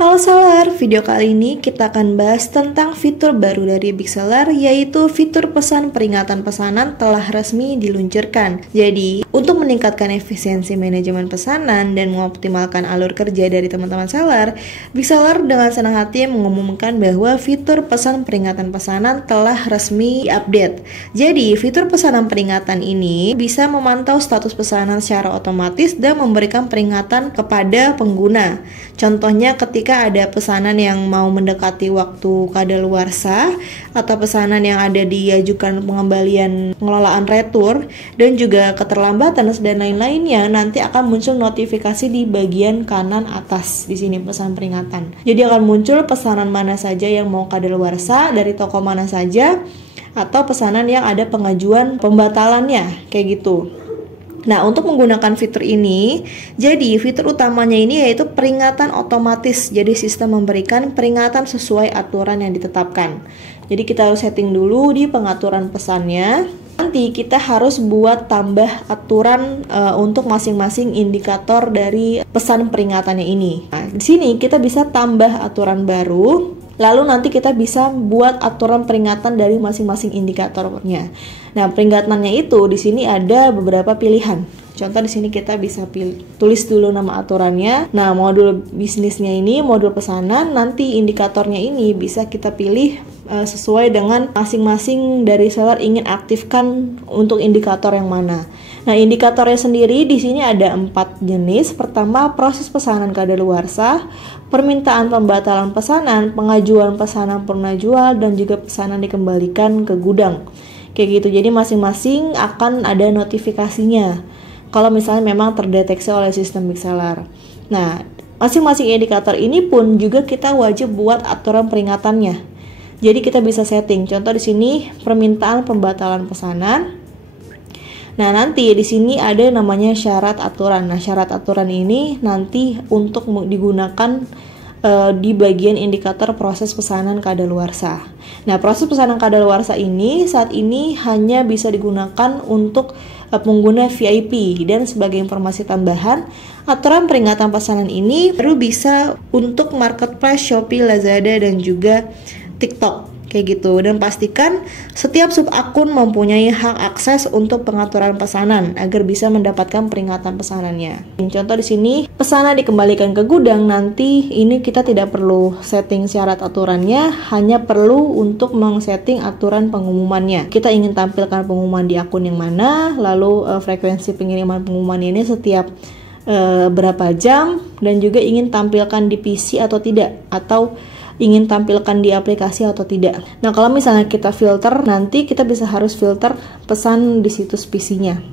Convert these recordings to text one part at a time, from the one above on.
Halo seller, video kali ini kita akan bahas tentang fitur baru dari Big Seller, yaitu fitur pesan peringatan pesanan telah resmi diluncurkan. Jadi, untuk meningkatkan efisiensi manajemen pesanan dan mengoptimalkan alur kerja dari teman-teman seller, Big Seller dengan senang hati mengumumkan bahwa fitur pesan peringatan pesanan telah resmi diupdate. Jadi, fitur pesanan peringatan ini bisa memantau status pesanan secara otomatis dan memberikan peringatan kepada pengguna. Contohnya ketika ada pesanan yang mau mendekati waktu kadaluarsa atau pesanan yang ada diajukan pengembalian pengelolaan retur dan juga keterlambatan dan lain-lainnya, nanti akan muncul notifikasi di bagian kanan atas di sini pesan peringatan. Jadi akan muncul pesanan mana saja yang mau kadaluarsa dari toko mana saja atau pesanan yang ada pengajuan pembatalannya kayak gitu. Nah, untuk menggunakan fitur ini, jadi fitur utamanya ini yaitu peringatan otomatis. Jadi sistem memberikan peringatan sesuai aturan yang ditetapkan. Jadi kita harus setting dulu di pengaturan pesannya. Nanti kita harus buat tambah aturan untuk masing-masing indikator dari pesan peringatannya ini. Nah, di sini kita bisa tambah aturan baru. Lalu nanti kita bisa buat aturan peringatan dari masing-masing indikatornya. Nah, peringatannya itu di sini ada beberapa pilihan. Contoh di sini kita bisa tulis dulu nama aturannya. Nah, modul bisnisnya ini, modul pesanan, nanti indikatornya ini bisa kita pilih sesuai dengan masing-masing dari seller ingin aktifkan untuk indikator yang mana. Nah, indikatornya sendiri di sini ada 4 jenis. Pertama, proses pesanan kadaluarsa, permintaan pembatalan pesanan, pengajuan pesanan purna jual, dan juga pesanan dikembalikan ke gudang. Kayak gitu. Jadi masing-masing akan ada notifikasinya kalau misalnya memang terdeteksi oleh sistem Big Seller. Nah, masing-masing indikator ini pun juga kita wajib buat aturan peringatannya. Jadi kita bisa setting. Contoh di sini permintaan pembatalan pesanan. Nah, nanti di sini ada namanya syarat aturan. Nah, syarat aturan ini nanti untuk digunakan di bagian indikator proses pesanan kadaluarsa. Nah, proses pesanan kadaluarsa ini saat ini hanya bisa digunakan untuk pengguna VIP, dan sebagai informasi tambahan, aturan peringatan pesanan ini baru bisa untuk marketplace Shopee, Lazada, dan juga TikTok. Kayak gitu. Dan pastikan setiap sub akun mempunyai hak akses untuk pengaturan pesanan agar bisa mendapatkan peringatan pesanannya. Contoh di sini, pesanan dikembalikan ke gudang, nanti ini kita tidak perlu setting syarat aturannya, hanya perlu untuk mengsetting aturan pengumumannya. Kita ingin tampilkan pengumuman di akun yang mana, lalu frekuensi pengiriman pengumuman ini setiap berapa jam, dan juga ingin tampilkan di PC atau tidak, atau ingin tampilkan di aplikasi atau tidak. Nah, kalau misalnya kita filter, nanti kita bisa harus filter pesan di situs PC-nya.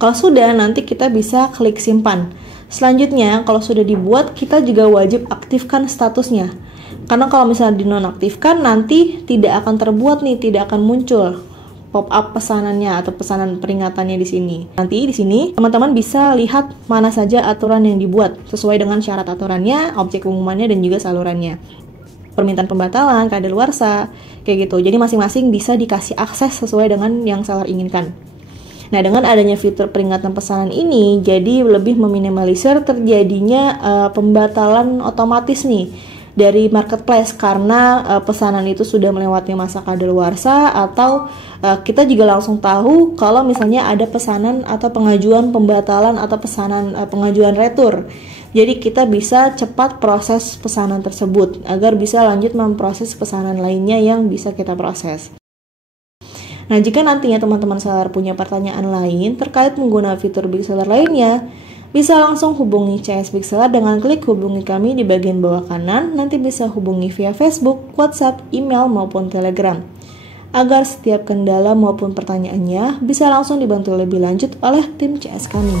Kalau sudah, nanti kita bisa klik simpan. Selanjutnya, kalau sudah dibuat, kita juga wajib aktifkan statusnya. Karena kalau misalnya dinonaktifkan, nanti tidak akan terbuat nih, tidak akan muncul pop-up pesanannya atau pesanan peringatannya di sini. Nanti di sini teman-teman bisa lihat mana saja aturan yang dibuat sesuai dengan syarat aturannya, objek pengumumannya, dan juga salurannya. Permintaan pembatalan, kadaluarsa, kayak gitu. Jadi masing-masing bisa dikasih akses sesuai dengan yang seller inginkan. Nah, dengan adanya fitur peringatan pesanan ini, jadi lebih meminimalisir terjadinya pembatalan otomatis nih dari marketplace karena pesanan itu sudah melewati masa kadaluarsa, atau kita juga langsung tahu kalau misalnya ada pesanan atau pengajuan pembatalan atau pesanan pengajuan retur. Jadi kita bisa cepat proses pesanan tersebut agar bisa lanjut memproses pesanan lainnya yang bisa kita proses. Nah, jika nantinya teman-teman seller punya pertanyaan lain terkait menggunakan fitur Big Seller lainnya, bisa langsung hubungi CS Big Seller dengan klik hubungi kami di bagian bawah kanan. Nanti bisa hubungi via Facebook, WhatsApp, email, maupun Telegram. Agar setiap kendala maupun pertanyaannya bisa langsung dibantu lebih lanjut oleh tim CS kami.